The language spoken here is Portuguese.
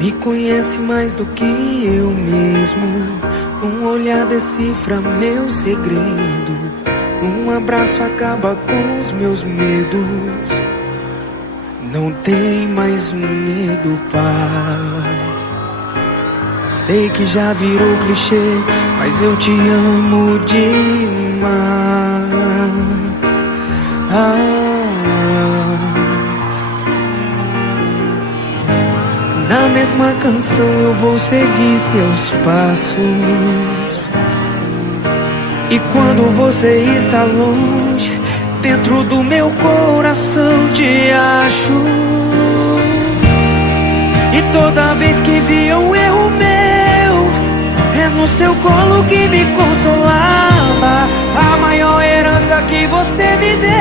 Me conhece mais do que eu mesmo. Um olhar decifra meu segredo. Um abraço acaba com os meus medos. Não tem mais medo, pai. Sei que já virou clichê, mas eu te amo demais. Na mesma canção eu vou seguir seus passos. E quando você está longe, dentro do meu coração te acho. E toda vez que via um erro meu, é no seu colo que me consolava. A maior herança que você me deu